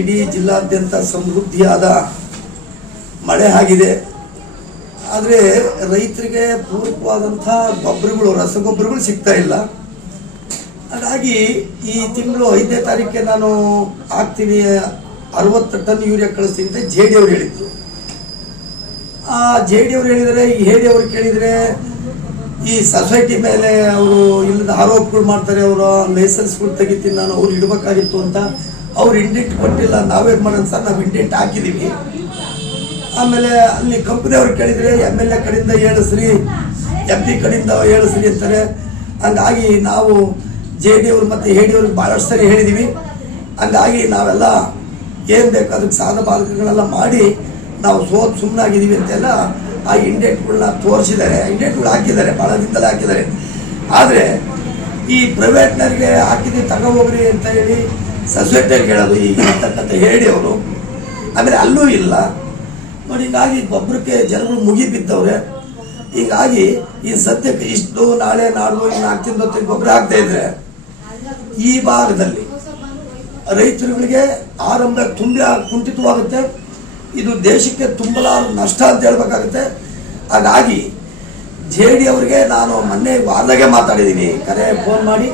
ಇಡೀ ಜಿಲ್ಲಾದ್ಯಂತ ಸಮೃದ್ಧಿಯಾದ ಮಳೆ ಆಗಿದೆ. ಆದರೆ ರೈತರಿಗೆ ಪೂರಕವಾದಂಥ ಗೊಬ್ಬರಗಳು, ರಸಗೊಬ್ಬರಗಳು ಸಿಗ್ತಾ ಇಲ್ಲ. ಹಾಗಾಗಿ ಈ ತಿಂಗಳು 5ನೇ ತಾರೀಕಿಗೆ ನಾನು ಹಾಕ್ತೀನಿ 60 ಟನ್ ಯೂರಿಯಾ ಕಳಿಸ್ತೀನಿ ಅಂತ ಜೆ ಡಿ ಅವರು ಹೇಳಿದ್ರು. ಆ ಜೆ ಡಿ ಅವರು ಹೇಳಿದರೆ, ಈ ಹೇಳಿ ಅವರು ಕೇಳಿದರೆ ಈ ಸೊಸೈಟಿ ಮೇಲೆ ಅವರು ಇಲ್ಲದ ಆರೋಪಗಳು ಮಾಡ್ತಾರೆ, ಅವರ ಲೈಸೆನ್ಸ್ಗಳು ತೆಗಿತೀನಿ ನಾನು, ಅವ್ರು ಇಡಬೇಕಾಗಿತ್ತು ಅಂತ. ಅವ್ರು ಇಂಡೆಂಟ್ ಕೊಟ್ಟಿಲ್ಲ, ನಾವೇನು ಮಾಡೋಣ ಸರ್, ನಾವು ಇಂಡೆಂಟ್ ಹಾಕಿದ್ದೀವಿ. ಆಮೇಲೆ ಅಲ್ಲಿ ಕಂಪ್ನಿಯವ್ರು ಕೇಳಿದರೆ MLA ಕಡೆಯಿಂದ ಹೇಳಿಸ್ರಿ, MP ಕಡೆಯಿಂದ ಹೇಳಿಸ್ರಿ ಅಂತಾರೆ. ಹಂಗಾಗಿ ನಾವು ಜೆ ಡಿ ಅವರು ಮತ್ತು ಹೇಡಿ ಅವ್ರಿಗೆ ಭಾಳಷ್ಟು ಸರಿ ಹೇಳಿದ್ದೀವಿ. ಹಂಗಾಗಿ ನಾವೆಲ್ಲ ಏನು ಬೇಕು ಅದಕ್ಕೆ ಸಾಧ ಬಾಧಕಗಳೆಲ್ಲ ಮಾಡಿ ನಾವು ಸುಮ್ಮನಾಗಿದ್ದೀವಿ ಅಂತೆಲ್ಲ ಆ ಇಂಡೆಂಟ್ಗಳನ್ನ ತೋರಿಸಿದ್ದಾರೆ, ಇಂಡೆಂಟ್ಗಳು ಹಾಕಿದ್ದಾರೆ, ಭಾಳ ದಿನದಲ್ಲೇ ಹಾಕಿದ್ದಾರೆ. ಆದರೆ ಈ ಪ್ರೈವೇಟ್ನವ್ರಿಗೆ ಹಾಕಿದ್ದೀವಿ ತಗೋಗ್ರಿ ಅಂತ ಹೇಳಿ ಸೊಸೈಟಿಯಾಗಿ ಹೇಳೋದು ಈಗ ಅಂತಕ್ಕಂಥ ಹೇಳಿ ಅವರು. ಆಮೇಲೆ ಅಲ್ಲೂ ಇಲ್ಲ ನೋಡಿ. ಹೀಗಾಗಿ ಗೊಬ್ಬರಕ್ಕೆ ಜನಗಳು ಮುಗಿ ಬಿದ್ದವ್ರೆ. ಹೀಗಾಗಿ ಈ ಸದ್ಯಕ್ಕೆ ಇಷ್ಟು ನಾಳೆ ನಾಡ್ದು ಇನ್ನು 4 ದಿನದ ಗೊಬ್ಬರ ಹಾಕ್ತಾ ಇದ್ರೆ ಈ ಭಾಗದಲ್ಲಿ ರೈತರುಗಳಿಗೆ ಆರಂಭ ಕುಂಠಿತವಾಗುತ್ತೆ. ಇದು ದೇಶಕ್ಕೆ ತುಂಬಲಾರದ ನಷ್ಟ ಅಂತ ಹೇಳ್ಬೇಕಾಗುತ್ತೆ. ಹಾಗಾಗಿ ಜೆ ಡಿ ಅವರಿಗೆ ನಾನು ಮೊನ್ನೆ ವಾರದಾಗೆ ಮಾತಾಡಿದ್ದೀನಿ, ಫೋನ್ ಮಾಡಿ.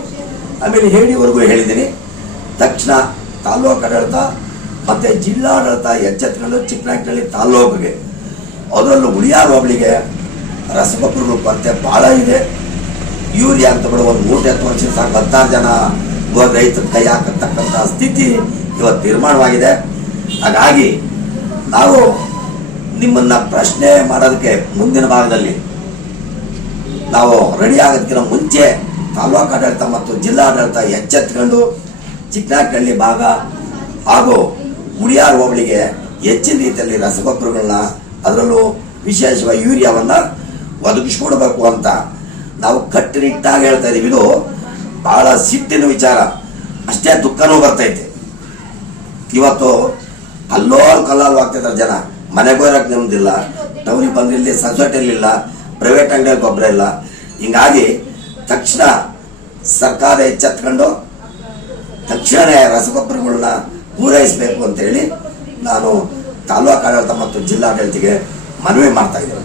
ಆಮೇಲೆ ಹೇಳಿವರೆಗೂ ಹೇಳಿದ್ದೀನಿ, ತಕ್ಷಣ ತಾಲೂಕು ಆಡಳಿತ ಮತ್ತು ಜಿಲ್ಲಾಡಳಿತ ಎಚ್ಚೆತ್ತುಕೊಂಡು ಚಿಕ್ಕನಾಯಕನಹಳ್ಳಿ ತಾಲೂಕಿಗೆ, ಅದರಲ್ಲೂ ಉಳಿಯಾರ ಹೋಬಳಿಗೆ ರಸಗೊಬ್ಬರಗಳು ಕೊರತೆ ಭಾಳ ಇದೆ. ಯೂರಿಯಾ ಅಂತ ಬಿಡೋ ಒಂದು 3 ವರ್ಷ ಸಾಕು 16 ಜನ ರೈತರು ಕೈ ಹಾಕತಕ್ಕಂಥ ಸ್ಥಿತಿ ಇವತ್ತು ನಿರ್ಮಾಣವಾಗಿದೆ. ಹಾಗಾಗಿ ನಾವು ನಿಮ್ಮನ್ನ ಪ್ರಶ್ನೆ ಮಾಡೋದಕ್ಕೆ ಮುಂದಿನ ಭಾಗದಲ್ಲಿ ನಾವು ರೆಡಿ ಆಗೋದಕ್ಕಿಂತ ಮುಂಚೆ ತಾಲೂಕು ಆಡಳಿತ ಮತ್ತು ಜಿಲ್ಲಾಡಳಿತ ಎಚ್ಚೆತ್ತುಕೊಂಡು ಚಿಕ್ಕನಾಯಕನಹಳ್ಳಿ ಭಾಗ ಹಾಗೂ ಉಳಿಯಾರ ಹೋಬಳಿಗೆ ಹೆಚ್ಚಿನ ರೀತಿಯಲ್ಲಿ ರಸಗೊಬ್ಬರಗಳನ್ನ, ಅದರಲ್ಲೂ ವಿಶೇಷವಾಗಿ ಯೂರಿಯಾವನ್ನು ಒದಗಿಸ್ಕೊಡ್ಬೇಕು ಅಂತ ನಾವು ಕಟ್ಟುನಿಟ್ಟಾಗಿ ಹೇಳ್ತಾ ಇದ್ದೀವಿ. ಇದು ಬಹಳ ಸಿಟ್ಟಿನ ವಿಚಾರ, ಅಷ್ಟೇ ದುಃಖನೂ ಬರ್ತೈತೆ. ಇವತ್ತು ಅಲ್ಲೋ ಕಲ್ಲಾಲು ಆಗ್ತಿದ್ದಾರೆ ಜನ, ಮನೆಗೆ ಹೋಗಕ್ಕೆ ನೆಮ್ಮದಿಲ್ಲ, ಟೌನಿಗೆ ಬಂದಿಲ್ಲ, ಸೊಸೈಟಿಯಲ್ಲಿಲ್ಲ, ಪ್ರೈವೇಟ್ ಅಂಗಡಿಯಲ್ಲಿ ಗೊಬ್ಬರ ಇಲ್ಲ. ಹಿಂಗಾಗಿ ತಕ್ಷಣ ಸರ್ಕಾರ ಎಚ್ಚೆತ್ಕೊಂಡು ತಕ್ಷಣ ರಸಗೊಬ್ಬರಗಳನ್ನ ಪೂರೈಸಬೇಕು ಅಂತೇಳಿ ನಾನು ತಾಲೂಕು ಆಡಳಿತ ಮತ್ತು ಜಿಲ್ಲಾಡಳಿತಕ್ಕೆ ಮನವಿ ಮಾಡ್ತಾ ಇದ್ದೇನೆ.